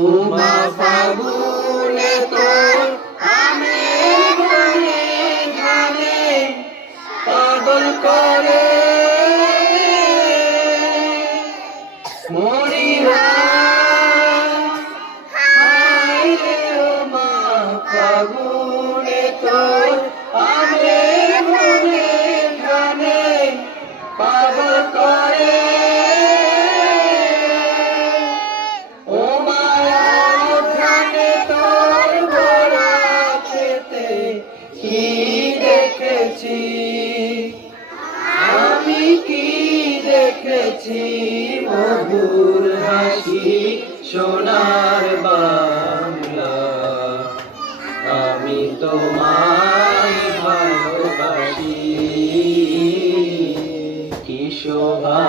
উমা ফাগুনে তোর আমের গানে গানে পাগল করে মরিরা হায় রে উমা ফাগুনে তোর আমের গানে গানে পাগল করে কি দেখেছি আমি, কি দেখেছি মধুর হাসি সোনার বাংলা। আমি তোমায় ভালোবাসি, কি শোভা